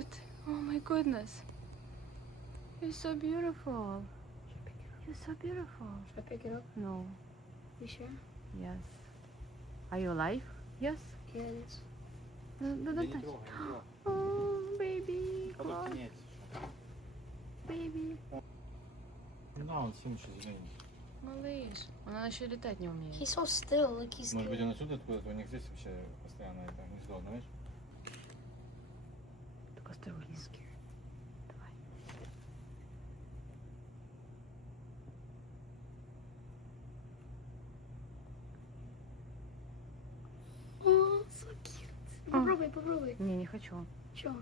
cute. Oh my goodness. You're so beautiful. You're so beautiful. Should I pick it up? No. You sure? Yes. Are you alive? Yes. Yeah, it is. Don't Да не touch. трогай, не трогай. Oh, baby. Потом Close. меняется всё. Baby. Ну да, он сильно сейчас изменится. Малыш. Она еще летать не умеет. He's so still, like he's Может быть, good. он отсюда откуда-то, у них здесь вообще постоянно это гнездо, знаешь? Только осторожно. Давай. Oh, so cute. Попробуй, попробуй. Не, не хочу. Чё?